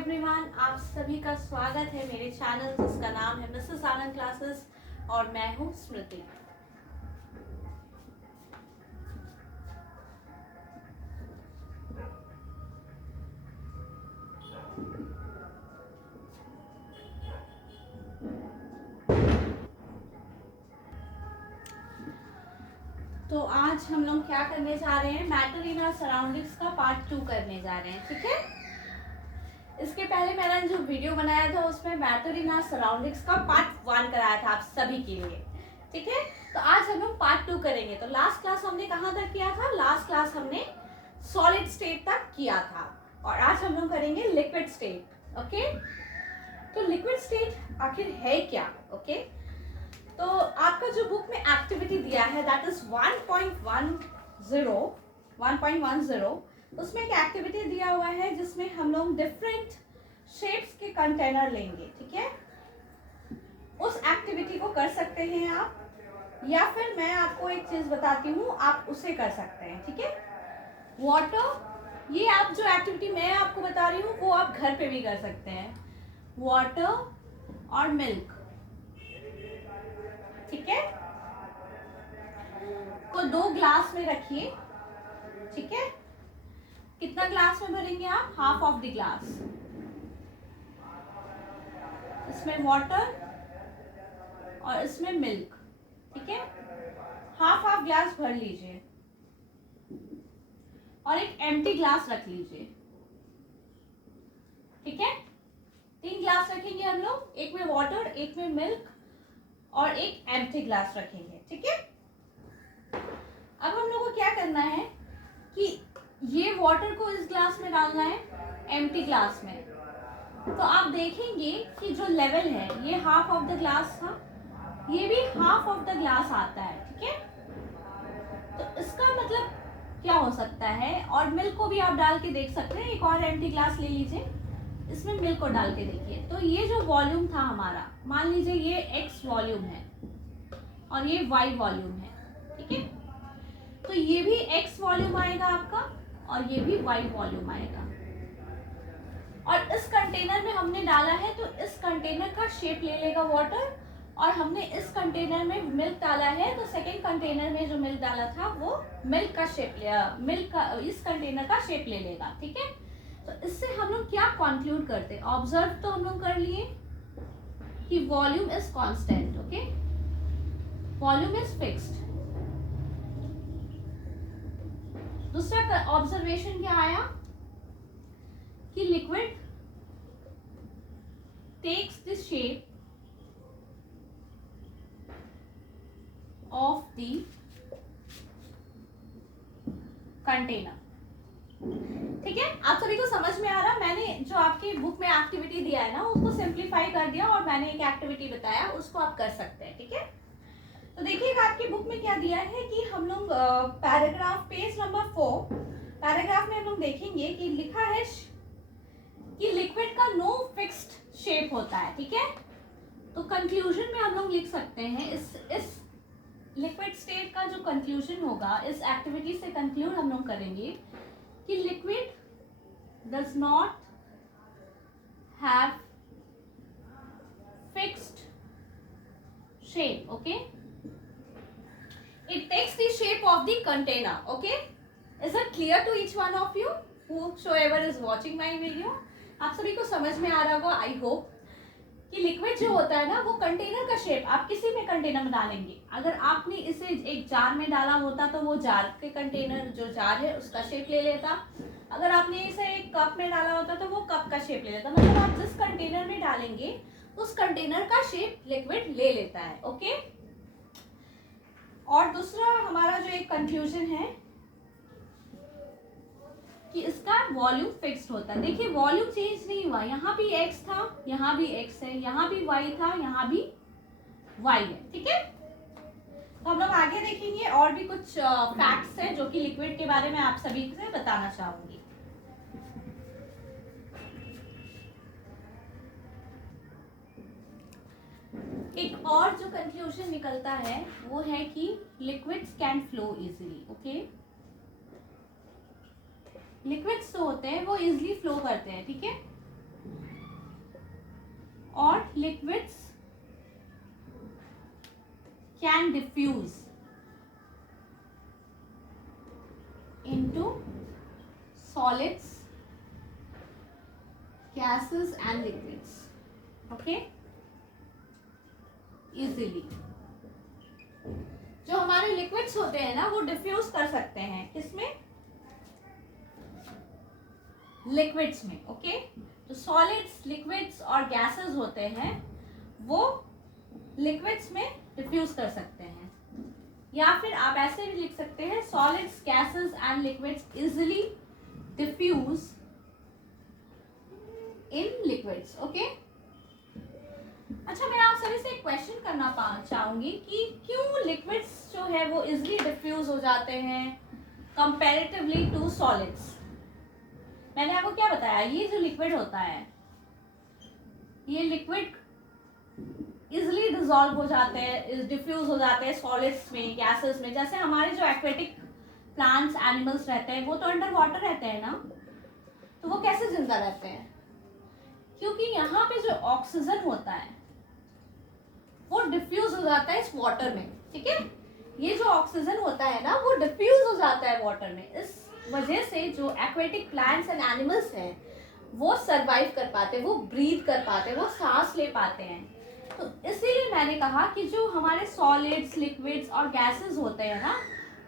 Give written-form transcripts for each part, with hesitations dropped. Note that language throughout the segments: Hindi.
एवरीवन, आप सभी का स्वागत है मेरे चैनल जिसका नाम है मिसेस आनंद क्लासेस और मैं हूँ स्मृति। तो आज हम लोग क्या करने जा रहे हैं, मैटर इन आवर सराउंडिंग्स का पार्ट 2 करने जा रहे हैं। ठीक है, इसके पहले मैंने जो वीडियो बनाया था उसमें मैटर इन आवर सराउंडिंग्स का पार्ट 1 कराया था आप सभी के लिए। ठीक है, तो आज हम लोग पार्ट 2 करेंगे। तो लास्ट क्लास हमने कहाँ तक किया था? लास्ट क्लास हमने सॉलिड स्टेट तक किया था और आज हम लोग करेंगे लिक्विड स्टेट। ओके, तो लिक्विड स्टेट आखिर है क्या? ओके, तो आपका जो बुक में एक्टिविटी दिया है दैट इज 1.10, उसमें एक एक्टिविटी दिया हुआ है जिसमें हम लोग डिफरेंट शेप्स के कंटेनर लेंगे। ठीक है, उस एक्टिविटी को कर सकते हैं आप, या फिर मैं आपको एक चीज बताती हूँ, आप उसे कर सकते हैं। ठीक है, वाटर, ये आप जो एक्टिविटी मैं आपको बता रही हूँ वो आप घर पे भी कर सकते हैं। वाटर और मिल्क, ठीक है, को 2 ग्लास में रखिए। ठीक है, कितना ग्लास में भरेंगे आप? Half of the glass. इसमें वाटर और इसमें मिल्क। ठीक है, हाफ ग्लास भर लीजिए और एक एम्प्टी ग्लास रख लीजिए। ठीक है, 3 ग्लास रखेंगे हम लोग, एक में वाटर, एक में मिल्क और एक एम्प्टी ग्लास रखेंगे। ठीक है, अब हम लोग को क्या करना है कि ये वाटर को इस ग्लास में डालना है, एम्प्टी ग्लास में। तो आप देखेंगे कि जो लेवल है ये हाफ ऑफ द ग्लास था, ये भी हाफ ऑफ द ग्लास आता है। ठीक है, तो इसका मतलब क्या हो सकता है? और मिल्क को भी आप डाल के देख सकते हैं। एक और एम्प्टी ग्लास ले लीजिए, इसमें मिल्क को डाल के देखिए। तो ये जो वॉल्यूम था हमारा, मान लीजिए ये x वॉल्यूम है और ये y वॉल्यूम है। ठीक है, तो ये भी x वॉल्यूम आएगा आपका और ये भी y वॉल्यूम आएगा। और इस कंटेनर में हमने डाला है तो इस कंटेनर का शेप ले लेगा वाटर, और हमने इस कंटेनर में मिल्क डाला है तो सेकेंड कंटेनर में जो मिल्क डाला था वो मिल्क का शेप इस कंटेनर का शेप ले लेगा। ठीक है, तो इससे हम लोग क्या कंक्लूड करते हैं? ऑब्जर्व तो हम लोग कर लिए कि volume is constant. Okay, volume is fixed. दूसरा ऑब्जर्वेशन क्या आया कि liquid takes the shape of the container. ठीक है, आप सभी को समझ में आ रहा? मैंने जो आपकी बुक में एक्टिविटी दिया है ना उसको सिंप्लीफाई कर दिया और मैंने एक एक्टिविटी बताया, उसको आप कर सकते हैं। ठीक है, तो देखिएगा आपकी बुक में क्या दिया है कि हम लोग पैराग्राफ पेज नंबर 4 पैराग्राफ में हम लोग देखेंगे कि लिखा है कि लिक्विड का नो फिक्स्ड शेप होता है। ठीक है, तो कंक्लूजन में हम लोग लिख सकते हैं इस लिक्विड स्टेट का जो कंक्लूजन होगा, इस एक्टिविटी से कंक्लूड हम लोग करेंगे कि liquid does not have fixed shape. Okay, it takes the shape of the container. Okay, is it clear to each one of you whosoever is watching my video? आप सभी को समझ में आ रहा होगा आई होप कि लिक्विड जो होता है ना वो कंटेनर का शेप आप किसी में कंटेनर में डालेंगे। अगर आपने इसे एक जार में डाला होता तो वो जार के कंटेनर जो जार है उसका शेप ले लेता। अगर आपने इसे एक कप में डाला होता तो वो कप का शेप ले लेता। मतलब आप जिस कंटेनर में डालेंगे उस कंटेनर का शेप लिक्विड ले लेता है। ओके, और दूसरा हमारा जो एक कंक्लूजन है कि इसका वॉल्यूम फिक्स्ड होता है। देखिए वॉल्यूम चेंज नहीं हुआ, यहाँ भी x था, यहाँ भी x है, यहाँ भी y था, यहाँ भी y है। ठीक है, तो हम लोग आगे देखेंगे और भी कुछ फैक्ट्स हैं जो कि लिक्विड के बारे में आप सभी से बताना चाहूंगी। एक और जो कंक्लूजन निकलता है वो है कि liquids can flow easily. Okay, liquids जो होते हैं वो इजीली फ्लो करते हैं। ठीक है, और liquids can diffuse into solids, gases and liquids, okay, easily. जो हमारे लिक्विड्स होते हैं ना वो डिफ्यूज कर सकते हैं किसमें, लिक्विड्स में, ओके. तो सॉलिड्स, लिक्विड्स और गैसेस होते हैं वो लिक्विड्स में डिफ्यूज कर सकते हैं, या फिर आप ऐसे भी लिख सकते हैं solids, gases and liquids easily diffuse in liquids, okay. अच्छा, मैं आप सभी से एक क्वेश्चन करना चाहूंगी कि क्यों लिक्विड्स जो है वो इजिली डिफ्यूज हो जाते हैं कंपैरेटिवली टू सॉलिड्स. मैंने आपको क्या बताया, ये जो लिक्विड होता है ये लिक्विड इजिली डिसॉल्व हो जाते हैं, डिफ्यूज हो जाते हैं सॉलिड्स में, गैसेस में. जैसे हमारे जो एक्वेटिक प्लांट्स, एनिमल्स रहते हैं वो तो अंडर वाटर रहते हैं ना, तो वो कैसे जिंदा रहते हैं, क्योंकि यहाँ पे जो ऑक्सीजन होता है वो डिफ्यूज हो जाता है इस वाटर में, ठीक है. ये जो ऑक्सीजन होता है ना वो डिफ्यूज हो जाता है वाटर में. इस वजह से जो एक्वेटिक प्लांट्स एंड एनिमल्स हैं वो सरवाइव कर पाते हैं, वो ब्रीथ कर पाते हैं, वो सांस ले पाते हैं. तो इसीलिए मैंने कहा कि जो हमारे सॉलिड्स, लिक्विड्स और गैसेस होते हैं ना,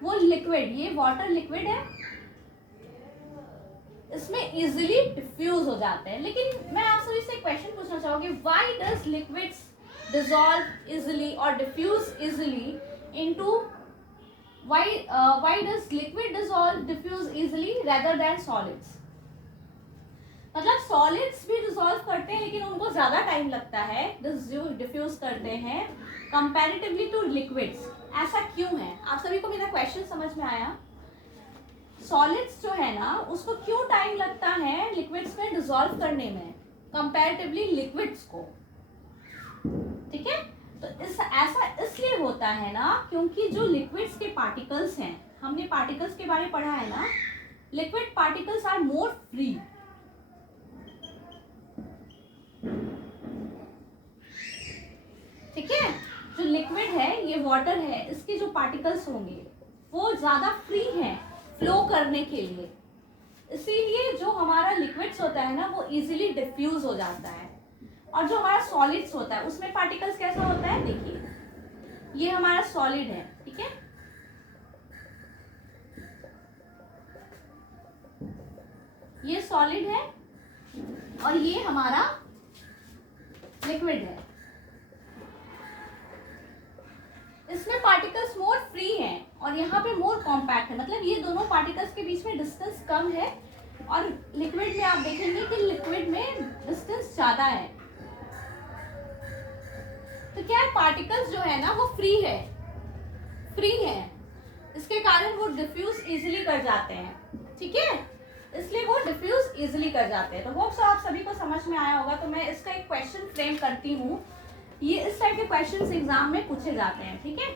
वो लिक्विड, ये वाटर लिक्विड है, इसमें इजीली डिफ्यूज हो जाते हैं. लेकिन मैं आप सभी से क्वेश्चन पूछना चाहूंगी, why does liquids dissolve easily और diffuse easily into, why does liquid dissolve diffuse easily rather than solids. मतलब सॉलिड्स भी डिसॉल्व करते हैं लेकिन उनको ज्यादा टाइम लगता है डिफ्यूज करते हैं कंपैरेटिवली टू लिक्विड्स. ऐसा क्यों है? आप सभी को मेरा क्वेश्चन समझ में आया? सॉलिड्स जो है ना उसको क्यों टाइम लगता है लिक्विड्स में डिसॉल्व करने में कंपैरेटिवली लिक्विड्स को, ठीक है. तो ऐसा इसलिए होता है ना क्योंकि जो लिक्विड्स के पार्टिकल्स हैं, हमने पार्टिकल्स के बारे में पढ़ा है ना, liquid particles are more free. ठीक है, जो लिक्विड है, ये वाटर है, इसके जो पार्टिकल्स होंगे वो ज्यादा फ्री हैं फ्लो करने के लिए. इसीलिए जो हमारा लिक्विड्स होता है ना वो इजीली डिफ्यूज हो जाता है. और जो हमारा सॉलिड्स होता है उसमें पार्टिकल्स कैसा होता है, देखिए ये हमारा सॉलिड है, ठीक है, ये सॉलिड है और ये हमारा लिक्विड है. इसमें पार्टिकल्स मोर फ्री हैं और यहाँ पे मोर कॉम्पैक्ट है. मतलब ये दोनों पार्टिकल्स के बीच में डिस्टेंस कम है और लिक्विड में आप देखेंगे कि लिक्विड में डिस्टेंस ज्यादा है. तो क्या पार्टिकल्स जो है ना वो फ्री है, इसके कारण वो डिफ्यूज इजीली कर जाते हैं, ठीक है, इसलिए वो डिफ्यूज इजीली कर जाते हैं. तो होप सो आप सभी को समझ में आया होगा. तो मैं इसका एक क्वेश्चन फ्रेम करती हूँ. ये इस टाइप के क्वेश्चंस एग्जाम में पूछे जाते हैं, ठीक है.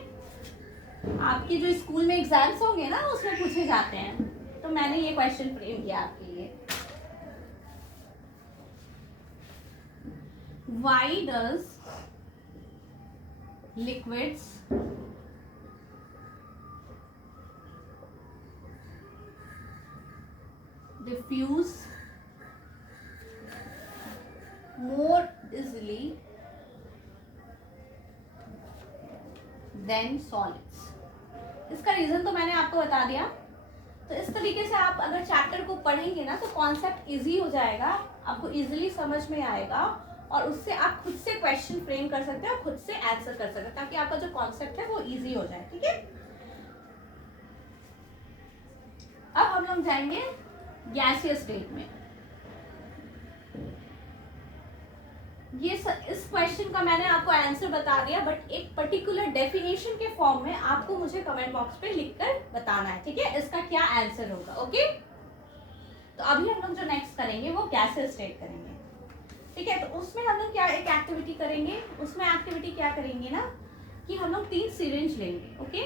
आपके जो स्कूल में एग्जाम्स होंगे ना उसमें पूछे जाते हैं. तो मैंने ये क्वेश्चन फ्रेम किया आपके लिए. Why does liquids diffuse more easily than solids. इसका रीजन तो मैंने आपको बता दिया. तो इस तरीके से आप अगर चैप्टर को पढ़ेंगे ना तो कॉन्सेप्ट इजी हो जाएगा, आपको इजीली समझ में आएगा और उससे आप खुद से क्वेश्चन फ्रेम कर सकते हैं और खुद से आंसर कर सकते हैं ताकि आपका जो कॉन्सेप्ट है वो इजी हो जाए, ठीक है. अब हम लोग जाएंगे गैसियस स्टेट में. ये इस क्वेश्चन का मैंने आपको आंसर बता दिया, बट एक पर्टिकुलर डेफिनेशन के फॉर्म में आपको मुझे कमेंट बॉक्स पे लिखकर बताना है, ठीक है, इसका क्या आंसर होगा. ओके, तो अभी हम लोग जो नेक्स्ट करेंगे वो गैसियस स्टेट करेंगे, ठीक है. तो उसमें हम लोग क्या एक एक्टिविटी करेंगे. उसमें एक्टिविटी क्या करेंगे ना कि हम लोग 3 सिरिंज लेंगे, ओके.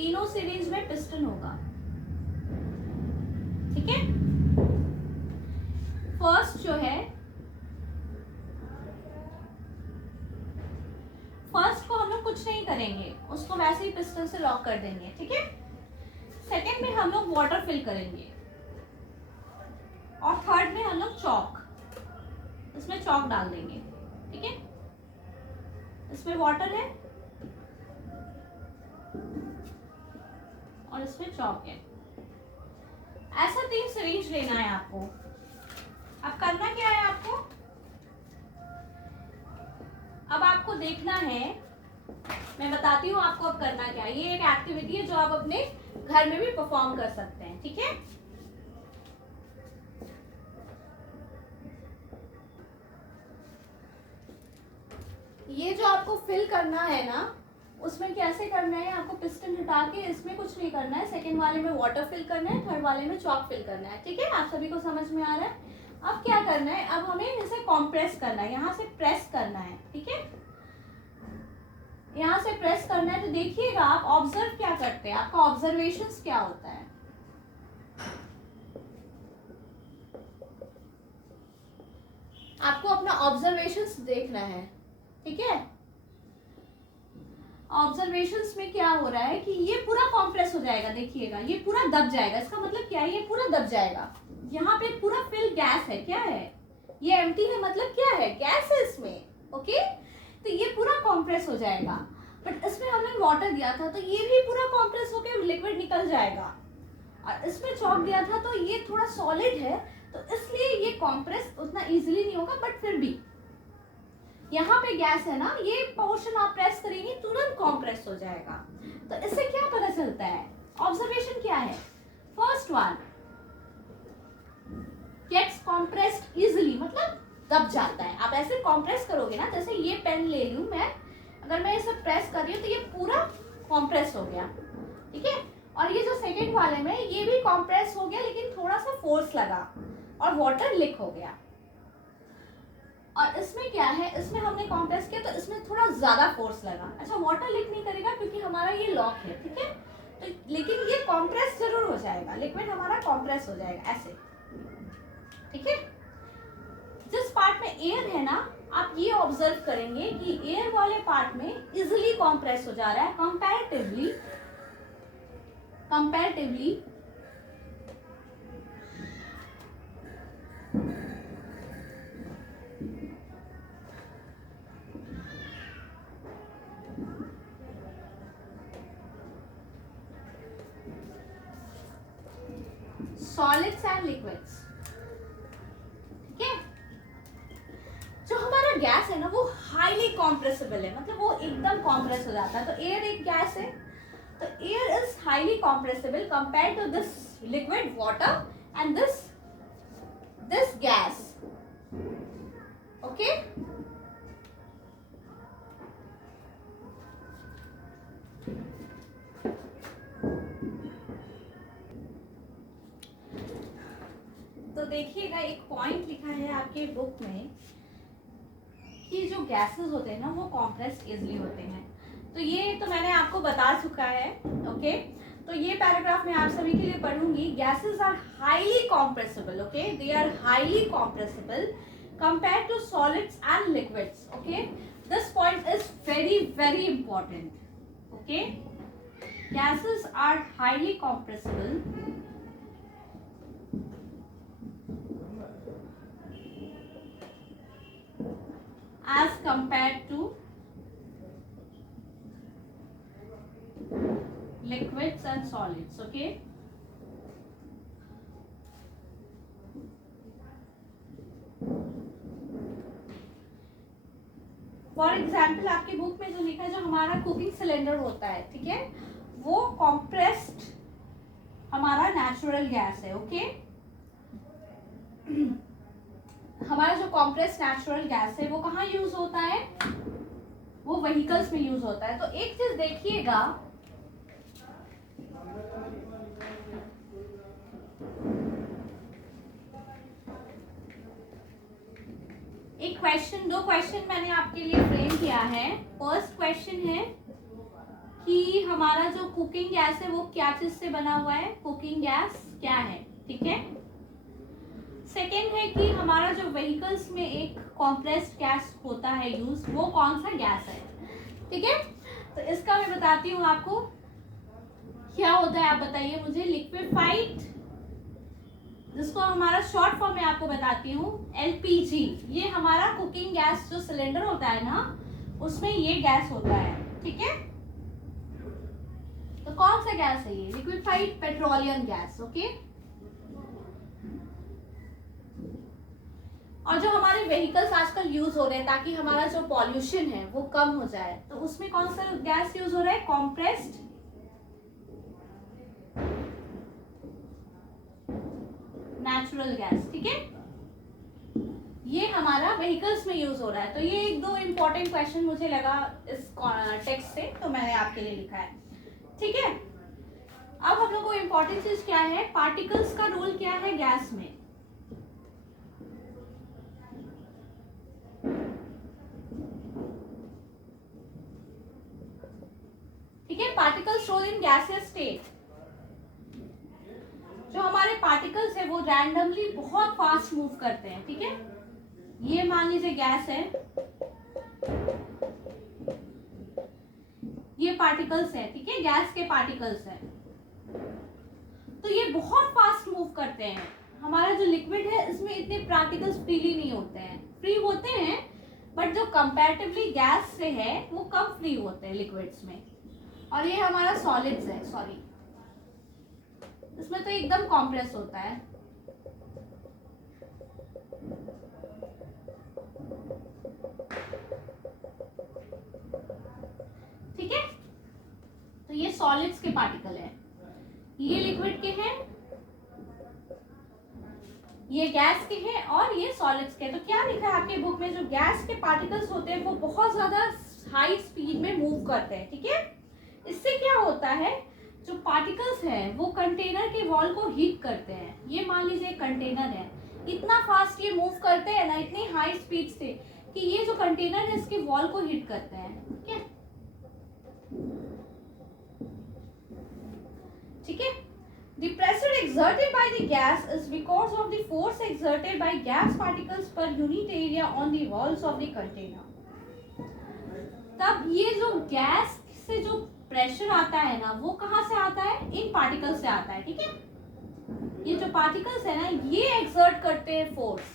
तीनों सिरिंज में पिस्टन होगा, ठीक है। फर्स्ट जो है, फर्स्ट को हम लोग कुछ नहीं करेंगे, उसको वैसे ही पिस्टन से लॉक कर देंगे, ठीक है। सेकेंड में हम लोग वाटर फिल करेंगे और थर्ड में हम लोग चॉक, इसमें चॉक डाल देंगे, ठीक है। इसमें वाटर है और इसमें चॉक है। ऐसा 3 सिरिंज लेना है आपको। अब करना क्या है आपको, अब आपको देखना है, मैं बताती हूँ आपको अब करना क्या है। ये एक एक्टिविटी है जो आप अपने घर में भी परफॉर्म कर सकते हैं, ठीक है। ये जो आपको फिल करना है ना, उसमें कैसे करना है, आपको पिस्टन हटा के इसमें कुछ नहीं करना है, सेकेंड वाले में वाटर फिल करना है, थर्ड वाले में चॉक फिल करना है, ठीक है। आप सभी को समझ में आ रहा है। अब क्या करना है, अब हमें इसे कॉम्प्रेस करना है, यहाँ से प्रेस करना है, ठीक है। यहाँ से प्रेस करना है। तो देखिएगा आप ऑब्जर्व क्या करते हैं, आपका ऑब्जर्वेशंस क्या होता है। आपको अपना ऑब्जर्वेशंस देखना है, ठीक है। ऑब्जर्वेशंस में क्या हो रहा है कि ये पूरा कॉम्प्रेस हो जाएगा, देखिएगा ये पूरा दब जाएगा। इसका मतलब क्या है, ये पूरा दब जाएगा। यहाँ पे पूरा फिल गैस है, क्या है, ये एम्प्टी है, मतलब क्या है, गैस है इसमें, ओके। तो ये पूरा कॉम्प्रेस हो जाएगा। बट इसमें हमने वाटर दिया था तो ये भी पूरा कॉम्प्रेस होकर लिक्विड निकल जाएगा। और इसमें चॉक दिया था तो ये थोड़ा सॉलिड है, तो इसलिए ये कॉम्प्रेस उतना इजीली नहीं होगा। बट फिर भी यहाँ पे गैस है ना, ये पोर्शन आप प्रेस करेंगे तुरंत कॉम्प्रेस हो जाएगा। तो इससे क्या पता चलता है, ऑब्जर्वेशन क्या है, first one gets compressed easily, मतलब दब जाता है। आप ऐसे कॉम्प्रेस करोगे ना, जैसे ये पेन ले लूं मैं, अगर मैं इसे प्रेस कर रही हूँ तो ये पूरा कॉम्प्रेस हो गया, ठीक है। और ये जो सेकेंड वाले में, ये भी कॉम्प्रेस हो गया लेकिन थोड़ा सा फोर्स लगा और वाटर लीक हो गया। और इसमें क्या है, इसमें हमने कॉम्प्रेस किया तो इसमें थोड़ा ज्यादा फोर्स लगा। अच्छा, वाटर लीक नहीं करेगा क्योंकि हमारा ये लॉक है, ठीक है। तो लेकिन ये कॉम्प्रेस जरूर हो जाएगा, लिक्विड हमारा कॉम्प्रेस हो जाएगा ऐसे, ठीक है। जिस पार्ट में एयर है ना, आप ये ऑब्जर्व करेंगे कि एयर वाले पार्ट में इजीली कॉम्प्रेस हो जा रहा है कंपैरेटिवली सॉलिड्स एंड लिक्विड्स, ठीक है। जो हमारा गैस है ना, वो हाईली कॉम्प्रेसिबल है, मतलब वो एकदम कॉम्प्रेस हो जाता है। तो एयर एक गैस है, तो air is highly compressible compared to this liquid water and this gas, okay. तो देखिएगा एक पॉइंट लिखा है आपके बुक में कि जो गैसेस होते हैं ना, वो कॉम्प्रेस इजीली होते हैं। तो ये तो मैंने आपको बता चुका है, ओके। तो ये पैराग्राफ मैं आप सभी के लिए पढ़ूंगी। Gases are highly compressible, okay, they are highly compressible compared to solids and liquids, okay. This point is very very important, okay. Gases are highly compressible as compared to liquids and solids, okay. For example आपकी बुक में जो लिखा है, जो हमारा कुकिंग सिलेंडर होता है, ठीक है, वो कॉम्प्रेस्ड हमारा नेचुरल गैस है, ओके। हमारा जो कॉम्प्रेस्ड नेचुरल गैस है वो कहाँ यूज होता है, वो व्हीकल्स में यूज होता है। तो एक चीज देखिएगा, एक क्वेश्चन, 2 क्वेश्चन मैंने आपके लिए फ्रेम किया है। फर्स्ट क्वेश्चन है कि हमारा जो कुकिंग गैस है वो क्या चीज से बना हुआ है, कुकिंग गैस क्या है, ठीक है। सेकेंड है कि हमारा जो व्हीकल्स में एक कॉम्प्रेस्ड गैस होता है यूज, वो कौन सा गैस है, ठीक है। तो इसका मैं बताती हूँ आपको क्या होता है, आप बताइए मुझे। लिक्विफाइड, जिसको हमारा शॉर्ट फॉर्म में आपको बताती हूँ, एलपीजी। ये हमारा कुकिंग गैस जो सिलेंडर होता है ना, उसमें ये गैस होता है, ठीक है। तो कौन सा गैस है ये, लिक्विफाइड पेट्रोलियम गैस, ओके। और जो हमारे व्हीकल्स आजकल यूज हो रहे हैं ताकि हमारा जो पॉल्यूशन है वो कम हो जाए, तो उसमें कौन सा गैस यूज हो रहा है, कॉम्प्रेस्ड नेचुरल गैस, ठीक है। ये हमारा व्हीकल्स में यूज हो रहा है। तो ये एक दो इंपॉर्टेंट क्वेश्चन मुझे लगा इस टेक्स्ट से, तो मैंने आपके लिए लिखा है, ठीक है। अब हम लोग को इंपॉर्टेंट चीज क्या है, पार्टिकल्स का रोल क्या है गैस में। ठीक है, particles role in gaseous state. जो हमारे पार्टिकल्स है वो रैंडमली बहुत फास्ट मूव करते हैं, ठीक है। ये मान लीजिए गैस है, ये पार्टिकल्स है, ठीक है, गैस के पार्टिकल्स है। तो ये बहुत फास्ट मूव करते हैं। हमारा जो लिक्विड है इसमें इतने पार्टिकल्स फ्रीली नहीं होते हैं, फ्री होते हैं बट जो कंपैरेटिवली गैस से है वो कम फ्री होते हैं लिक्विड्स में। और ये हमारा सॉलिड्स है, सॉरी, इसमें तो एकदम कॉम्प्रेस होता है, ठीक है। तो ये सॉलिड्स के पार्टिकल है, ये लिक्विड के हैं, ये गैस के हैं और ये सॉलिड्स के। तो क्या लिखा है आपके बुक में, जो गैस के पार्टिकल्स होते हैं वो बहुत ज्यादा हाई स्पीड में मूव करते हैं, ठीक है। इससे क्या होता है, जो पार्टिकल्स हैं वो कंटेनर के वॉल को हीट करते हैं। ये मान लीजिए कंटेनर है, इतना फास्ट ये मूव करते हैं ना, इतनी हाई स्पीड से, कि ये जो कंटेनर है इसके वॉल को हीट करते हैं, ठीक है। The pressure exerted by the gas is because of the force exerted by gas particles per unit area on the walls of the container. तब ये जो गैस से जो प्रेशर आता है ना, वो कहाँ से आता है, इन पार्टिकल्स से आता है, ठीक है। ये जो पार्टिकल्स है ना, ये एक्सर्ट करते हैं फोर्स,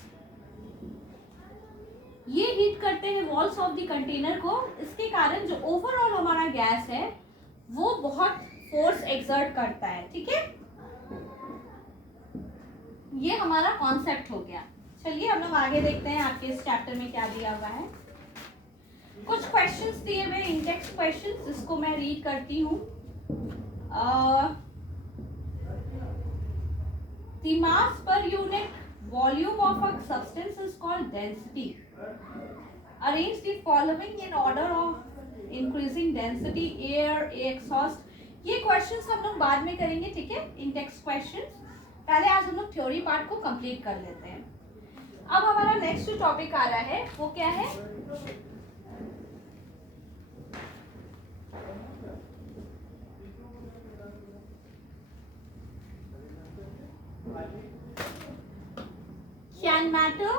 ये हीट करते हैं वॉल्स ऑफ द कंटेनर को। इसके कारण जो ओवरऑल हमारा गैस है वो बहुत फोर्स एक्सर्ट करता है, ठीक है। ये हमारा कॉन्सेप्ट हो गया। चलिए हम लोग आगे देखते हैं आपके इस चैप्टर में क्या दिया हुआ है। कुछ क्वेश्चंस दिए हुए इंटेक्स्ट क्वेश्चंस, जिसको मैं रीड करती हूँ। The mass per unit volume of a substance is called density. Arrange the following in order of increasing density: air, exhaust. ये क्वेश्चंस हम लोग बाद में करेंगे, ठीक है, इंटेक्स्ट क्वेश्चंस। पहले आज हम लोग थ्योरी पार्ट को कंप्लीट कर लेते हैं। अब हमारा नेक्स्ट जो टॉपिक आ रहा है वो क्या है, can matter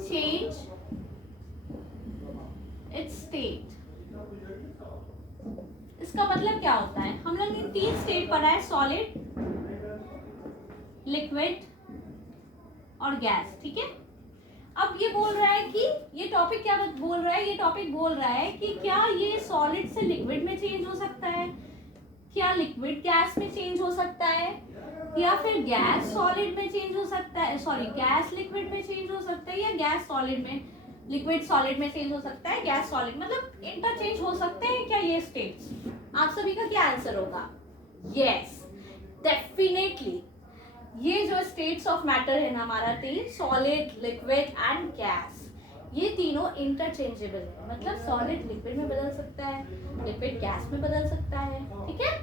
change its state? इसका मतलब क्या होता है, हम लोग ने 3 स्टेट पढ़ा है, सॉलिड, लिक्विड और गैस, ठीक है। अब ये बोल रहा है कि ये टॉपिक क्या बोल रहा है, ये टॉपिक बोल रहा है कि क्या ये सॉलिड से लिक्विड में चेंज हो सकता है, क्या लिक्विड गैस में चेंज हो सकता है, या फिर गैस सॉलिड में चेंज हो सकता है, सॉरी गैस लिक्विड में चेंज हो सकता है, या गैस सॉलिड में, लिक्विड सॉलिड में चेंज हो सकता है, गैस सॉलिड, मतलब इंटरचेंज हो सकते हैं क्या ये स्टेट्स। आप सभी का क्या आंसर होगा, यस डेफिनेटली। ये जो स्टेट्स ऑफ मैटर है ना हमारा 3, सॉलिड, लिक्विड एंड गैस, ये तीनों इंटरचेंजेबल है। मतलब सॉलिड लिक्विड में बदल सकता है, लिक्विड गैस में बदल सकता है, ठीक है।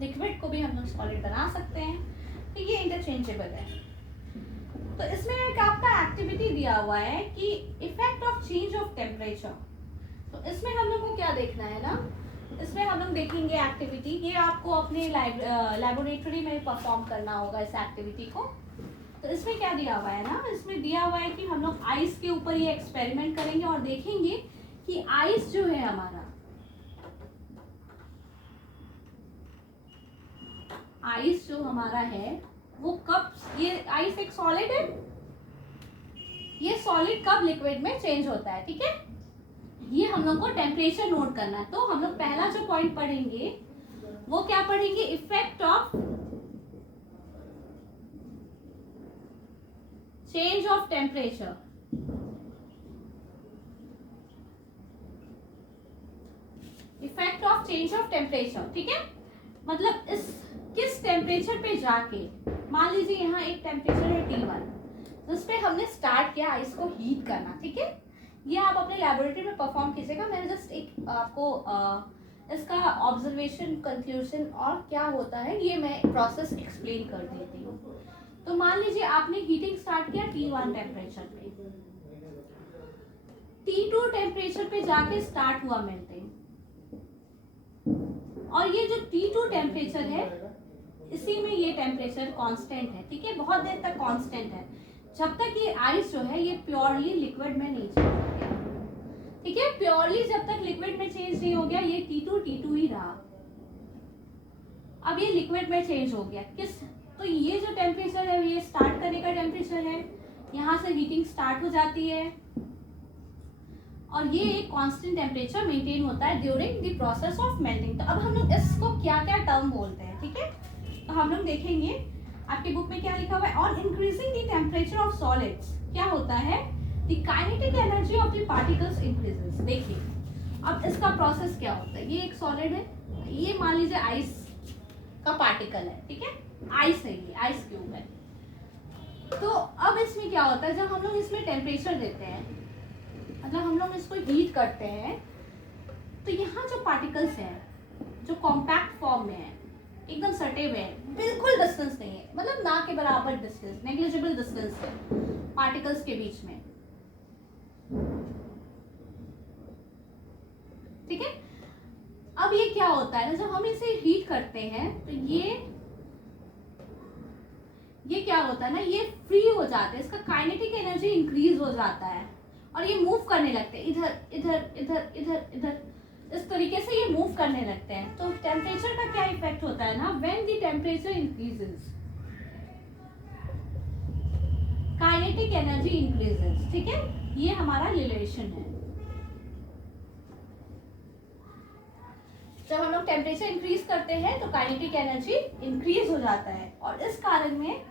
लिक्विड को भी हम लोग सॉलिड बना सकते हैं, तो ये इंटरचेंजेबल है। तो इसमें एक आपका एक्टिविटी दिया हुआ है कि effect of change of temperature. तो इसमें हम लोग को क्या देखना है ना, इसमें हम लोग देखेंगे एक्टिविटी, ये आपको अपने लैबोरेटरी में परफॉर्म करना होगा इस एक्टिविटी को। तो इसमें क्या दिया हुआ है ना, इसमें दिया हुआ है कि हम लोग आइस के ऊपर ये एक्सपेरिमेंट करेंगे और देखेंगे कि आइस जो है हमारा, आइस जो हमारा है वो कब, ये आइस एक सॉलिड है, ये सॉलिड कब लिक्विड में चेंज होता है, ठीक है। ये हम लोग को टेम्परेचर नोट करना है। तो हम लोग पहला जो पॉइंट पढ़ेंगे वो क्या पढ़ेंगे, effect of change of temperature. Effect of change of temperature, ठीक है। मतलब इस किस टेम्परेचर पे जाके, मान लीजिए यहाँ एक टेम्परेचर है T1, तो उस पे हमने स्टार्ट किया आइस को हीट करना, ठीक है। ये आप अपने लैबोरेटरी में परफॉर्म कीजिएगा। मैंने जस्ट एक आपको इसका ऑब्जर्वेशन, कंक्लूजन और क्या होता है ये मैं प्रोसेस एक्सप्लेन कर देती हूँ। तो मान लीजिए आपने हीटिंग स्टार्ट किया T1 टेम्परेचर पे, T2 टेम्परेचर पे जाके स्टार्ट हुआ मेल्टिंग, और ये जो T2 टेम्परेचर है इसी में ये टेम्परेचर कांस्टेंट है, ठीक है, बहुत देर तक कांस्टेंट है, जब तक ये आइस जो है ये प्योरली लिक्विड में नहीं चेंज हो गया, ठीक है। प्योरली जब तक लिक्विड में चेंज नहीं हो गया ये T2 ही रहा। अब ये लिक्विड में चेंज हो गया किस, तो ये जो टेम्परेचर है ये स्टार्ट करने का टेम्परेचर है, यहाँ से हीटिंग स्टार्ट हो जाती है और ये एक कांस्टेंट टेम्परेचर मेंटेन होता है during the process of melting. तो अब हम लोग इसको क्या क्या टर्म बोलते हैं, ठीक है। तो हम लोग देखेंगे आपके बुक में क्या लिखा हुआ है, on increasing the temperature of solids क्या होता है, the kinetic energy of the particles increases. देखिए अब इसका प्रोसेस क्या होता है, ये एक सॉलिड है, ये मान लीजिए आइस का पार्टिकल है, ठीक है, आइस है, ये आइस क्यूब है। तो अब इसमें क्या होता है, जब हम लोग इसमें टेम्परेचर देते हैं, मतलब हम लोग इसको हीट करते हैं, तो यहाँ जो पार्टिकल्स हैं जो कॉम्पैक्ट फॉर्म में है, एकदम सटे हुए हैं, बिल्कुल डिस्टेंस नहीं है, मतलब ना के बराबर डिस्टेंस, नेग्लिजिबल डिस्टेंस है पार्टिकल्स के बीच में, ठीक है। अब ये क्या होता है ना, जब हम इसे हीट करते हैं तो ये क्या होता है ना, ये फ्री हो जाते हैं, इसका काइनेटिक एनर्जी इंक्रीज हो जाता है और ये मूव करने लगते हैं, इधर इधर इधर इधर इधर, इस तरीके से ये मूव करने लगते हैं। तो टेम्परेचर का क्या इफेक्ट होता है ना, when the temperature increases kinetic energy increases, ठीक है, ये हमारा रिलेशन है। जब हम लोग टेम्परेचर इंक्रीज करते हैं तो काइनेटिक एनर्जी इंक्रीज हो जाता है और इस कारण में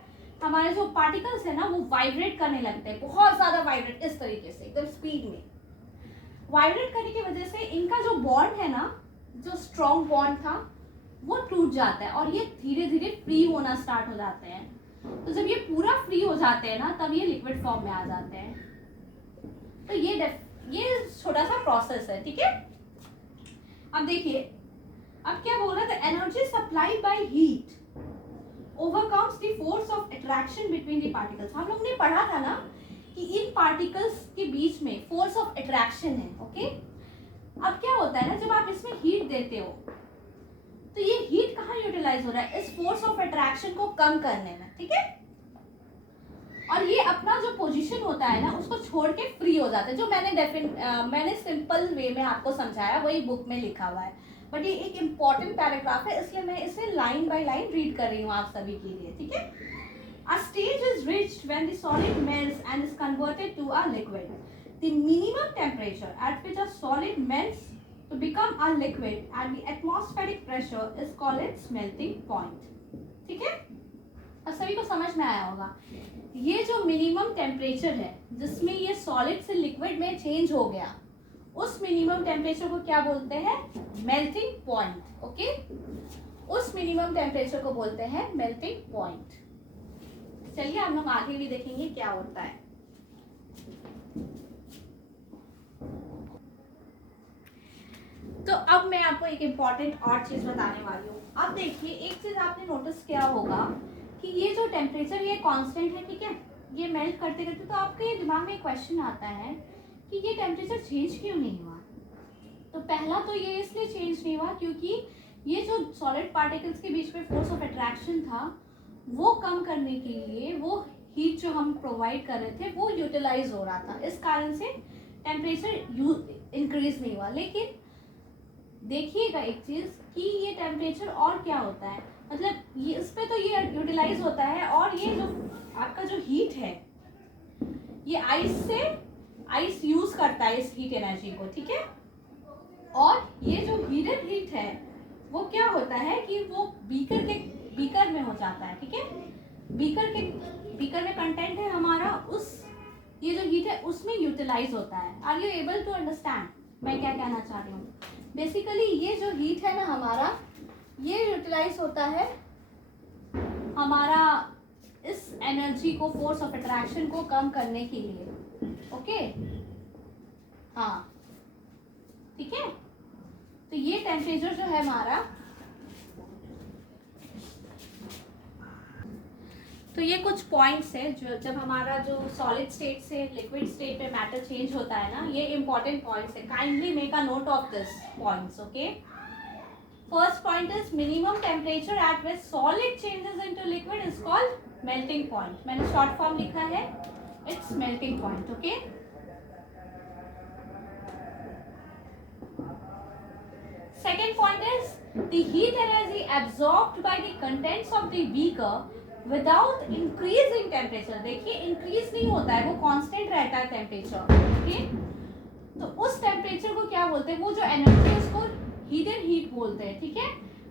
हमारे जो पार्टिकल्स है ना वो वाइब्रेट करने लगते हैं, बहुत ज्यादा वाइब्रेट, इस तरीके से एकदम स्पीड में वाइब्रेट करने की वजह से इनका जो बॉन्ड है ना, जो स्ट्रॉन्ग बॉन्ड था वो टूट जाता है और ये धीरे धीरे फ्री होना स्टार्ट हो जाते हैं। तो जब ये पूरा फ्री हो जाते हैं ना तब ये लिक्विड फॉर्म में आ जाते हैं। तो ये छोटा सा प्रोसेस है, ठीक है। अब देखिए अब क्या बोल रहा था, energy supplied by heat overcomes the force of attraction between the particles. हम लोग ने पढ़ा था ना कि इन पार्टिकल्स के बीच में फोर्स ऑफ अट्रैक्शन है, ओके। अब क्या होता है ना, जब आप इसमें हीट देते हो तो ये हीट कहाँ यूटिलाइज हो रहा है, इस फोर्स ऑफ अट्रैक्शन को कम करने में, ठीक है। और ये अपना जो पोजीशन होता है ना उसको छोड़ के फ्री हो जाता है, जो मैंने सिंपल वे में आपको समझाया वही बुक में लिखा हुआ है, बट ये एक इम्पॉर्टेंट पैराग्राफ है इसलिए मैं इसे लाइन बाय लाइन रीड कर रही हूँ आप सभी के लिए, ठीक है। A stage is reached when the solid melts and is converted to a liquid. The minimum temperature at which a solid melts to become a liquid at the atmospheric pressure is called its melting point. ठीक है, अब सभी को समझ में आया होगा। ये जो मिनिमम टेम्परेचर है जिसमें ये सॉलिड से लिक्विड में चेंज हो गया, उस मिनिमम टेम्परेचर को क्या बोलते हैं, मेल्टिंग पॉइंट, ओके। उस मिनिमम टेम्परेचर को बोलते हैं मेल्टिंग पॉइंट। चलिए हम लोग आगे भी देखेंगे क्या होता है। तो अब मैं आपको एक इम्पॉर्टेंट और चीज बताने वाली हूँ। अब देखिए एक चीज आपने नोटिस किया होगा कि ये जो टेम्परेचर ये कांस्टेंट है, ठीक है, ये मेल्ट करते करते, तो आपके दिमाग में एक क्वेश्चन आता है कि ये टेम्परेचर चेंज क्यों नहीं हुआ। तो पहला तो ये इसलिए चेंज नहीं हुआ क्योंकि ये जो सॉलिड पार्टिकल्स के बीच में फोर्स ऑफ अट्रैक्शन था वो कम करने के लिए वो हीट जो हम प्रोवाइड कर रहे थे वो यूटिलाइज हो रहा था, इस कारण से टेम्परेचर इंक्रीज नहीं हुआ। लेकिन देखिएगा एक चीज कि ये टेम्परेचर और क्या होता है, मतलब ये इस पे तो ये यूटिलाइज होता है और ये जो आपका जो हीट है ये आइस यूज करता है इस हीट एनर्जी को, ठीक है। और ये जो हीटेड हीट है वो क्या होता है कि वो बीकर में हो जाता है, ठीक है। बीकर में कंटेंट है हमारा, उस ये जो हीट है उसमें यूटिलाइज होता है। Are you able to understand मैं क्या कहना चाह रही हूँ? बेसिकली ये जो हीट है ना हमारा, ये यूटिलाइज होता है हमारा इस एनर्जी को, फोर्स ऑफ अट्रैक्शन को कम करने के लिए, ओके। हाँ ठीक है, तो ये टेम्परेचर जो है हमारा, तो ये कुछ पॉइंट्स है जो जब हमारा जो सॉलिड स्टेट से लिक्विड स्टेट में मैटर चेंज होता है ना, ये इंपॉर्टेंट पॉइंट्स है। Kindly make a note of this points, okay. First point is minimum temperature at which solid changes into liquid is called melting point. मैंने शॉर्ट फॉर्म लिखा है, it's melting point, okay. Second point is the heat energy absorbed by the contents of the beaker without increasing temperature। देखिए इंक्रीज नहीं होता है, वो कांस्टेंट रहता है टेम्परेचर, ओके। तो उस टेम्परेचर को क्या बोलते हैं, वो जो एनर्जी है उसको हीटेड हीट बोलते हैं, ठीक है।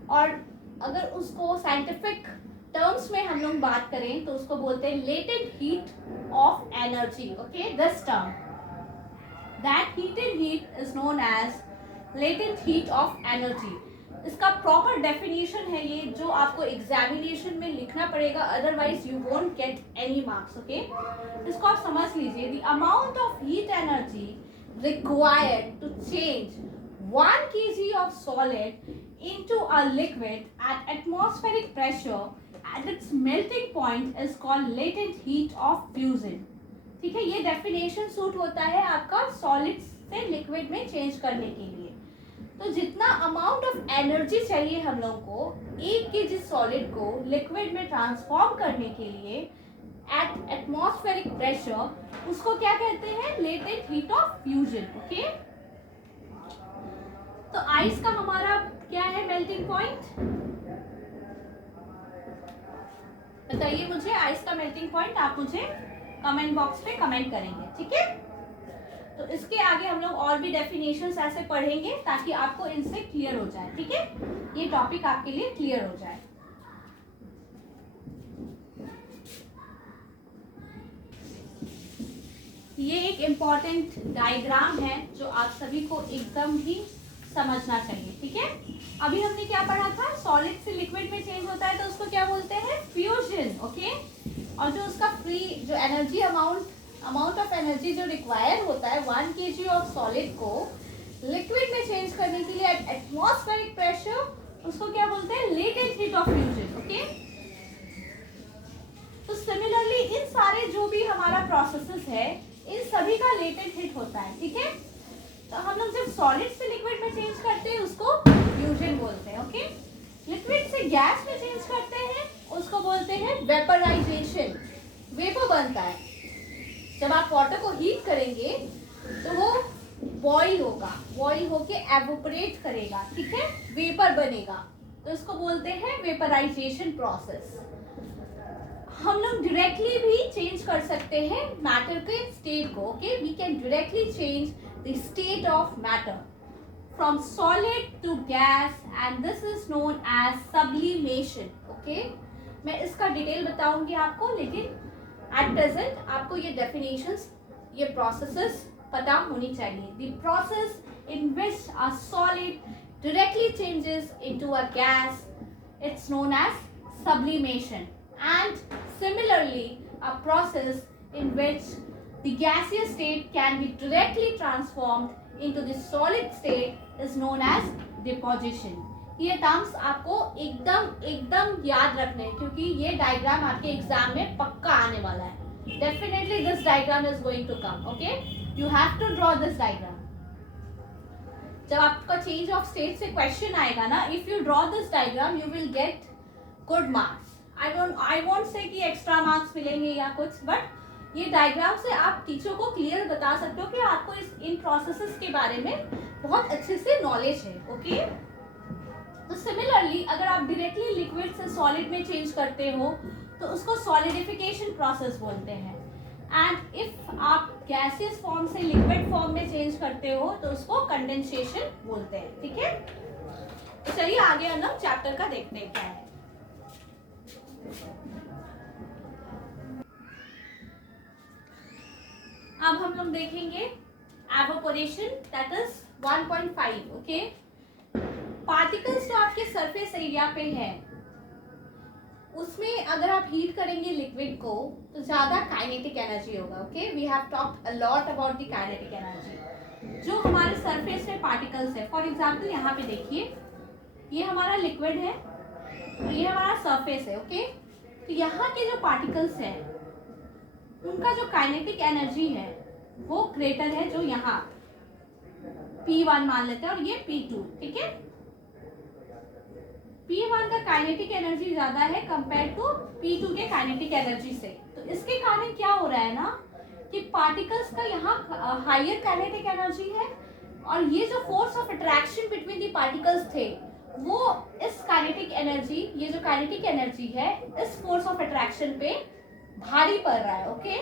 और अगर उसको साइंटिफिक टर्म्स में हम लोग बात करें तो उसको बोलते हैं latent heat of energy, okay. This term, that heated heat is known as latent heat of energy. इसका प्रॉपर डेफिनेशन है ये, जो आपको एग्जामिनेशन में लिखना पड़ेगा, otherwise you won't get any marks, okay. इसको आप समझ लीजिए, the amount of heat energy required to change 1 kg of solid into a liquid at atmospheric pressure at its melting point is called latent heat of fusion। ठीक है, ये डेफिनेशन सूट होता है आपका सॉलिड से लिक्विड में चेंज करने के लिए। तो जितना अमाउंट ऑफ एनर्जी चाहिए हम लोग को 1 kg सॉलिड को लिक्विड में ट्रांसफॉर्म करने के लिए एट एटमॉस्फेरिक प्रेशर, उसको क्या कहते हैं, latent heat of fusion, okay. तो आइस का हमारा क्या है मेल्टिंग पॉइंट, बताइए मुझे आइस का मेल्टिंग पॉइंट। आप मुझे कमेंट बॉक्स पे कमेंट करेंगे, ठीक है। तो इसके आगे हम लोग और भी डेफिनेशंस ऐसे पढ़ेंगे ताकि आपको इनसे क्लियर हो जाए, ठीक है। ये टॉपिक आपके लिए क्लियर हो जाए। ये एक इम्पॉर्टेंट डायग्राम है जो आप सभी को एकदम ही समझना चाहिए, ठीक है। अभी हमने क्या पढ़ा था, सॉलिड से लिक्विड में चेंज होता है तो उसको क्या बोलते हैं, फ्यूजन, ओके। और जो उसका फ्री जो एनर्जी अमाउंट ऑफ एनर्जी जो रिक्वायर होता है 1 kg ऑफ सॉलिड को लिक्विड में चेंज करने के लिए एट एटमॉस्फेरिक प्रेशर, उसको क्या बोलते हैं, latent heat of fusion, okay. तो सिमिलरली इन सारे जो भी हमारा प्रोसेसेस है इन सभी का लेटेंट हीट होता है, ठीक है। तो हम लोग जब सॉलिड से लिक्विड में चेंज करते हैं उसको फ्यूजन बोलते हैं, ओके। लिक्विड से गैस में चेंज करते हैं उसको बोलते हैं वेपराइजेशन, वेपर बनता है। जब आप वाटर को हीट करेंगे तो वो बॉईल होगा, बॉईल होके एवोपरेट करेगा, ठीक है, वेपर बनेगा, तो इसको बोलते हैं वेपराइजेशन प्रोसेस। हम लोग डायरेक्टली भी चेंज कर सकते हैं मैटर के स्टेट को, okay. We can directly change the state of matter from solid to gas and this is known as sublimation, okay. मैं इसका डिटेल बताऊंगी आपको, लेकिन एट प्रेजेंट आपको ये डेफिनेशंस, ये प्रोसेसेस पता होनी चाहिए। The process in which a solid directly changes into a gas, it's known as sublimation. And similarly, a process in which the gaseous state can be directly transformed into the solid state is known as deposition। ये टर्म्स आपको एकदम याद रखने हैं क्योंकि ये डायग्राम आपके एग्जाम में पक्का आने वाला है। Definitely this diagram is going to come, okay? You have to draw this diagram। जब आपका चेंज ऑफ स्टेट से क्वेश्चन आएगा ना, if you draw this diagram you will get good marks. I won't say कि एक्स्ट्रा मार्क्स मिलेंगे या कुछ, बट ये डायग्राम से आप टीचर को क्लियर बता सकते हो कि आपको इन प्रोसेसेस के बारे में बहुत अच्छे से नॉलेज है. ओके, तो सिमिलरली अगर आप डायरेक्टली लिक्विड से सॉलिड में चेंज करते हो तो उसको सॉलिडिफिकेशन प्रोसेस बोलते हैं. एंड इफ आप गैसियस फॉर्म से लिक्विड फॉर्म में चेंज करते हो तो उसको कंडेंसेशन बोलते हैं. ठीक है, तो चलिए आगे हम लोग चैप्टर का देखते हैं क्या है. अब हम लोग देखेंगे evaporation, that is 1.5. Okay, particles जो आपके सरफेस एरिया पे है उसमें अगर आप हीट करेंगे लिक्विड को तो ज्यादा काइनेटिक एनर्जी होगा. Okay, we have talked a lot about the kinetic energy. जो हमारे सरफेस में पार्टिकल्स है, फॉर एग्जांपल यहाँ पे देखिए, ये हमारा लिक्विड है और ये हमारा सरफेस है. ओके, तो यहाँ के जो पार्टिकल्स हैं उनका जो काइनेटिक एनर्जी है वो ग्रेटर है, जो यहाँ P1 मान लेते हैं और ये P2. ठीक है, P1 का काइनेटिक एनर्जी ज्यादा है कंपेयर टू P2 के काइनेटिक एनर्जी से. तो इसके कारण क्या हो रहा है ना कि पार्टिकल्स का यहाँ हायर काइनेटिक एनर्जी है और ये जो force of attraction between the particles थे वो इस काइनेटिक एनर्जी, ये जो काइनेटिक एनर्जी है इस फोर्स ऑफ अट्रैक्शन पे भारी पड़ रहा है. ओके,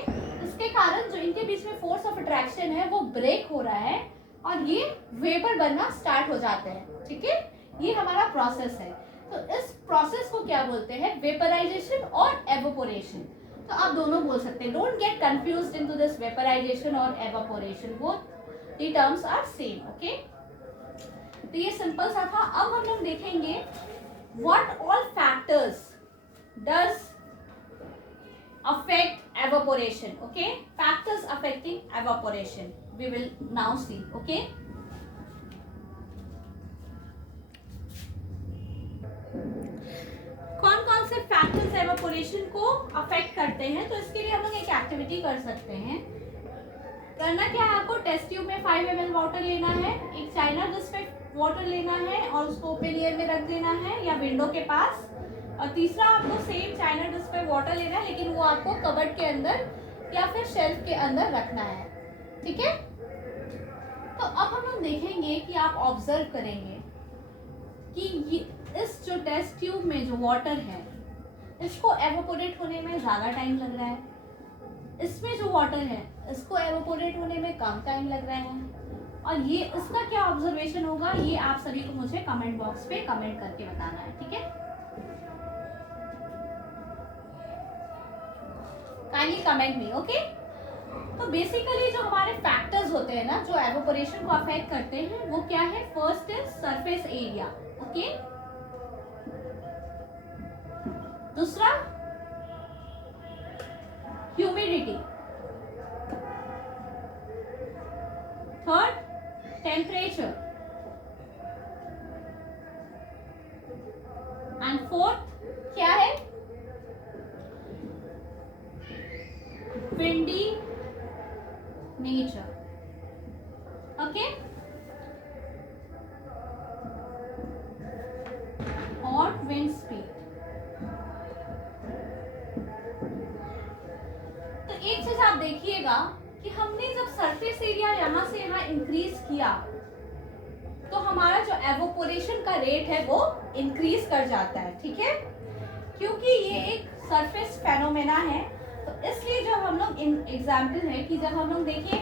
इसके कारण जो इनके बीच में फोर्स ऑफ अट्रैक्शन है वो ब्रेक हो रहा है और ये वेपर बनना स्टार्ट हो जाते हैं. ठीक है, ये हमारा प्रोसेस है. तो इस प्रोसेस को क्या बोलते हैं, वेपराइजेशन और एवापोरेशन. तो आप दोनों बोल सकते हैं, don't get confused into this vaporization और evaporation, both the terms are same. Okay, तो ये सिंपल सा था. अब हम लोग देखेंगे what all factors does affect evaporation. Okay, factors affecting evaporation we will now see. Okay, कौन कौन से फैक्टर्स एवापोरेशन को अफेक्ट करते हैं, तो इसके लिए हम लोग एक एक्टिविटी कर सकते हैं. करना क्या है, आपको टेस्ट ट्यूब में 5 ml वाटर लेना है, एक चाइना डिश पे वाटर लेना है और उसको ओपन एयर में रख देना है या विंडो के पास. और तीसरा आपको सेम चाइना डिश पे वाटर लेना है, लेकिन वो आपको कबर्ड के अंदर या फिर शेल्फ के अंदर रखना है. ठीक है, तो अब हम लोग देखेंगे कि आप ऑब्जर्व करेंगे कि इस जो टेस्ट ट्यूब में जो वाटर है इसको एवापोरेट होने में ज़्यादा टाइम लग रहा है, इसमें जो वाटर है इसको एवापोरेट होने में कम टाइम लग रहा है. और ये इसका क्या ऑब्जर्वेशन होगा ये आप सभी को मुझे कमेंट बॉक्स पे कमेंट करके बताना है. ठीक है, काइंडली कमेंट मी. ओके, तो बेसिकली जो हमारे फैक्टर्स होते हैं ना जो एवापोरेशन को अफेक्ट करते हैं वो क्या है, first is surface area. Okay, दूसरा humidity, third temperature and fourth क्या है, विंडी नेचर. ओके, और विंड स्पीड. तो एक चीज आप देखिएगा कि हमने जब सरफेस एरिया यहाँ से यहाँ इंक्रीज किया तो हमारा जो एवोपोरेशन का रेट है वो इंक्रीज कर जाता है. ठीक है, क्योंकि ये एक सरफेस फेनोमेना है. तो इसलिए जब हम लोग एग्जाम्पल है कि जब हम लोग देखिए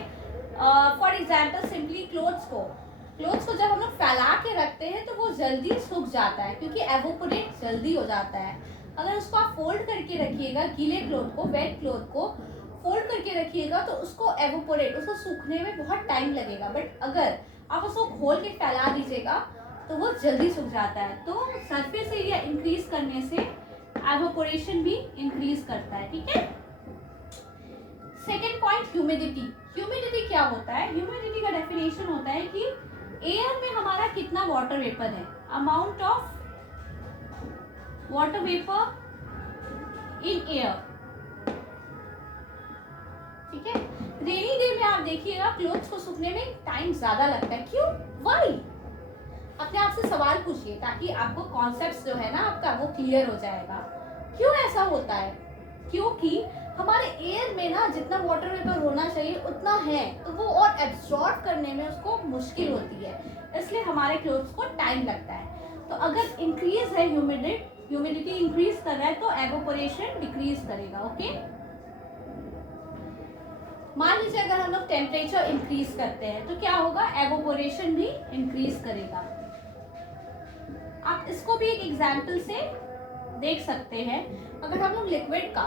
फॉर एग्जाम्पल सिंपली क्लोथ्स को जब हम लोग फैला के रखते हैं तो वो जल्दी सूख जाता है क्योंकि एवोपोरेट जल्दी हो जाता है. अगर उसको आप फोल्ड करके रखिएगा, गीले क्लोथ को, वेट क्लोथ को फोल्ड करके रखिएगा तो उसको एवोपोरेट, उसको सूखने में बहुत टाइम लगेगा. बट अगर आप उसको खोल के फैला दीजिएगा तो वो जल्दी सूख जाता है. तो सरफेस एरिया इंक्रीज करने से एवोपोरेशन भी इंक्रीज करता है. ठीक है, सेकेंड पॉइंट ह्यूमिडिटी. ह्यूमिडिटी क्या होता है, ह्यूमिडिटी का डेफिनेशन होता है कि एयर में हमारा कितना वाटर वेपर है, amount of water vapour in air. ठीक है, रेनी डे में आप देखिएगा क्लोथ्स को सूखने में टाइम ज्यादा लगता है. क्यों, वाई, अपने आप से सवाल पूछिए ताकि आपको कॉन्सेप्ट्स जो है ना आपका वो क्लियर हो जाएगा। क्यों ऐसा होता है? क्योंकि हमारे एयर में ना जितना वाटर वेपर होना चाहिए उतना है, तो वो और एब्जॉर्ब करने में उसको मुश्किल होती है, इसलिए हमारे क्लोथ्स को टाइम लगता है। तो अगर इंक्रीज है ह्यूमिडिटी इंक्रीज कर रहा है तो एवोपोरेशन डिक्रीज करेगा। ओके, मान लीजिए अगर हम लोग टेम्परेचर इंक्रीज करते हैं तो क्या होगा, एवोपोरेशन भी इंक्रीज करेगा। आप इसको भी एक एग्जाम्पल से देख सकते हैं। अगर हम लोग लिक्विड का,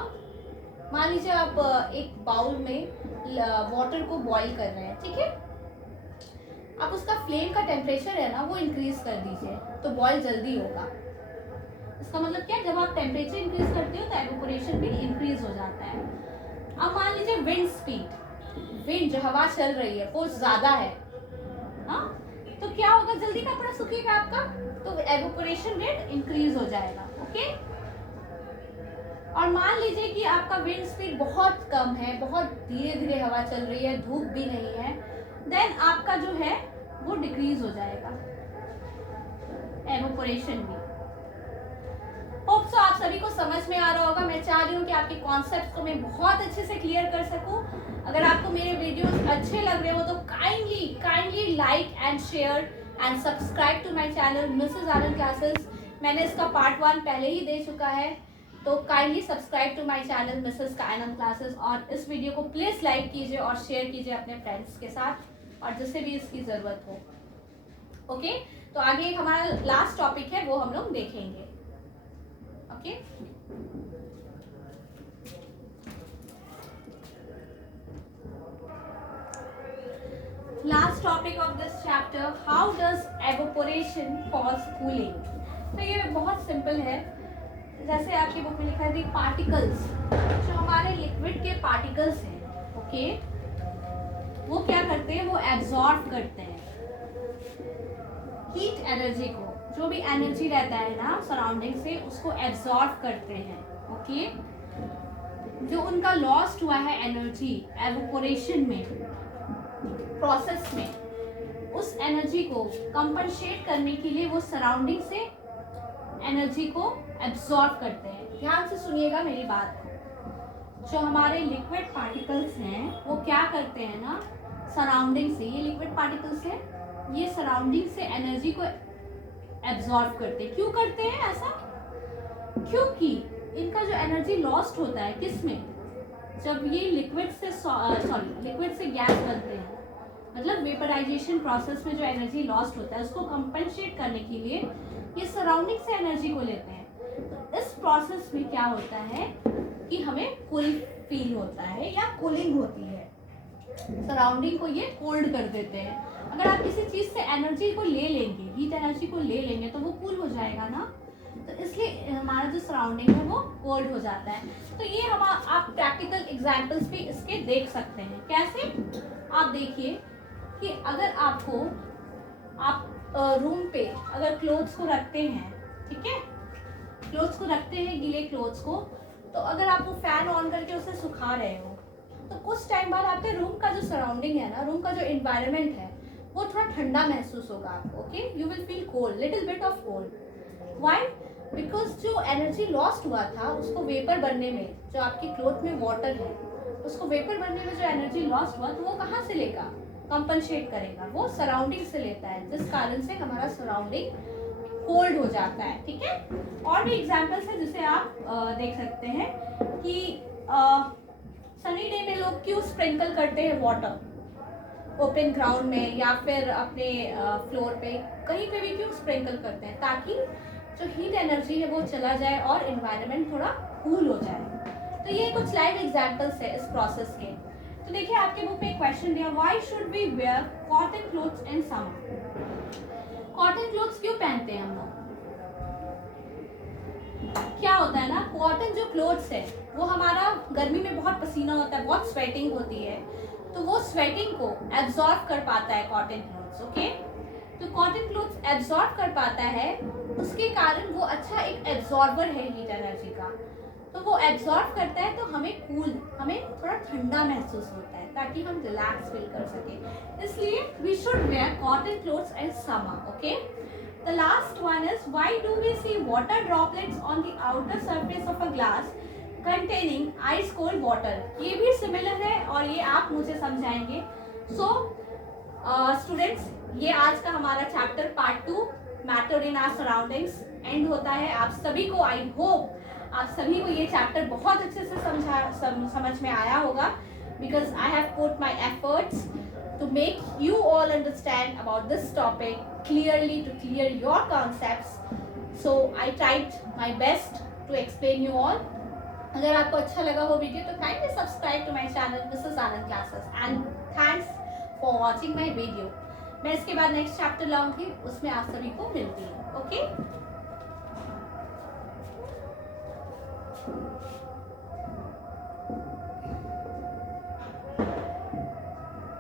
मान लीजिए आप एक बाउल में वाटर को बॉईल कर रहे हैं, ठीक है, आप उसका फ्लेम का टेम्परेचर है ना वो इंक्रीज कर दीजिए तो बॉईल जल्दी होगा। इसका मतलब क्या, जब आप टेम्परेचर इंक्रीज करते हो तो एवोपोरेशन भी इंक्रीज हो जाता है। अब मान लीजिए विंड स्पीड, विंड जो हवा चल रही है वो ज्यादा है, हाँ, तो क्या होगा, जल्दी कपड़ा सूखेगा आपका, तो एवोपोरेशन रेट इंक्रीज हो जाएगा। ओके, और मान लीजिए कि आपका विंड स्पीड बहुत कम है, बहुत धीरे धीरे हवा चल रही है, धूप भी नहीं है, देन आपका जो है वो डिक्रीज हो जाएगा एवोपोरेशन भी। होप सो आप सभी को समझ में आ रहा होगा। मैं चाह रही हूँ कि आपके कॉन्सेप्ट को मैं बहुत अच्छे से क्लियर कर सकूँ। अगर आपको मेरे वीडियोस अच्छे लग रहे हो तो kindly like and share and subscribe to my channel Mrs Anand classes. मैंने इसका पार्ट 1 पहले ही दे चुका है, तो kindly subscribe to my channel Mrs Anand classes, और इस वीडियो को प्लीज लाइक कीजिए और शेयर कीजिए अपने फ्रेंड्स के साथ और जिससे भी इसकी जरूरत हो। ओके, तो आगे एक हमारा लास्ट टॉपिक है वो हम लोग देखेंगे। Okay, last topic of this chapter, how does evaporation cause cooling. तो ये बहुत सिंपल है, जैसे आपकी बुक में लिखा है पार्टिकल्स, जो हमारे लिक्विड के पार्टिकल्स हैं, ओके, वो क्या करते हैं, वो एब्जॉर्ब करते हैं हीट एनर्जी को, जो भी एनर्जी रहता है ना सराउंडिंग से उसको एब्जॉर्ब करते हैं। ओके, जो उनका लॉस्ट हुआ है एनर्जी एवोपोरेशन में प्रोसेस में, उस एनर्जी को कंपनसेट करने के लिए वो सराउंडिंग से एनर्जी को एब्जॉर्ब करते हैं। ध्यान से सुनिएगा मेरी बात को। जो हमारे लिक्विड पार्टिकल्स हैं वो क्या करते हैं ना, सराउंडिंग से, ये लिक्विड पार्टिकल्स हैं, ये सराउंडिंग से एनर्जी को एब्जॉर्ब करते हैं। क्यों करते हैं ऐसा? क्योंकि इनका जो एनर्जी लॉस्ट होता है किस में, जब ये लिक्विड से गैस बनते हैं, मतलब वेपराइजेशन प्रोसेस में जो एनर्जी लॉस्ट होता है उसको कंपनसेट करने के लिए ये सराउंडिंग से एनर्जी को लेते हैं। तो इस प्रोसेस में क्या होता है कि हमें कूल फील होता है या कूलिंग होती है, सराउंडिंग को ये कोल्ड कर देते हैं। अगर आप किसी चीज से एनर्जी को ले लेंगे, हीट एनर्जी को ले लेंगे तो वो कूल हो जाएगा ना, तो इसलिए हमारा जो सराउंडिंग है वो कोल्ड हो जाता है। तो ये हम आप प्रैक्टिकल एग्जांपल्स भी इसके देख सकते हैं। कैसे? आप देखिए कि अगर आपको आप रूम पे अगर क्लोथ्स को रखते हैं, ठीक है, क्लोथ्स को रखते हैं, गीले क्लोथ्स को, तो अगर आप वो फैन ऑन करके उसे सुखा रहे हो तो कुछ टाइम बाद आपके रूम का जो सराउंडिंग है ना, रूम का जो एनवायरनमेंट है वो थोड़ा ठंडा महसूस होगा आपको। Okay, you will feel cold, little bit of cold. Why? Because जो एनर्जी लॉस्ट हुआ था उसको वेपर बनने में, जो आपके क्लोथ में वाटर है उसको वेपर बनने में जो एनर्जी लॉस्ट हुआ तो वो कहाँ से लेगा, कंपनसेट करेगा, वो सराउंडिंग से लेता है, जिस कारण से हमारा सराउंडिंग कोल्ड हो जाता है। ठीक है, और भी एग्जांपल्स है जिसे आप देख सकते हैं कि सनी डे में लोग क्यों स्प्रिंकल करते हैं वाटर, ओपन ग्राउंड में या फिर अपने फ्लोर पे, कहीं पे भी क्यों स्प्रिंकल करते हैं, ताकि जो हीट एनर्जी है वो चला जाए और एनवायरनमेंट थोड़ा कूल हो जाए। तो ये कुछ लाइव एग्जांपल्स है इस प्रोसेस के। तो देखिए आपके बुक में एक क्वेश्चन दिया, why should we wear cotton clothes in summer. Cotton clothes क्यों पहनते हैं हम लोग? क्या होता है ना, कॉटन जो क्लोथ्स है वो हमारा गर्मी में बहुत पसीना होता है, बहुत स्वेटिंग होती है, तो वो स्वेटिंग को एब्जॉर्ब कर पाता है कॉटन क्लोथ्स। ओके, तो कॉटन क्लोथ्स एब्जॉर्ब कर पाता है, उसके कारण वो अच्छा एक एब्जॉर्बर है हीट एनर्जी का, तो वो एब्जॉर्ब करता है, तो हमें कूल, हमें थोड़ा ठंडा महसूस होता है ताकि हम रिलैक्स फील कर सके। इसलिए we should wear cotton clothes in summer. Okay, The last one is, why do we see water droplets on the outer surface of a glass containing ice cold water? ये भी सिमिलर है और ये आप मुझे समझाएंगे. So स्टूडेंट्स, ये आज का हमारा chapter part 2 matter in our surroundings end होता है. आप सभी को, आई होप आप सभी को ये चैप्टर बहुत अच्छे से समझ में आया होगा, because I have put my efforts to make you all understand about this topic clearly, to clear your concepts. So I tried my best to explain you all. अगर आपको अच्छा लगा हो वीडियो तो kindly subscribe to my channel Mrs. Anand Classes, and thanks for watching my video. मैं इसके बाद नेक्स्ट चैप्टर लाऊंगी, उसमें आप सभी को मिलती हूँ. ओके.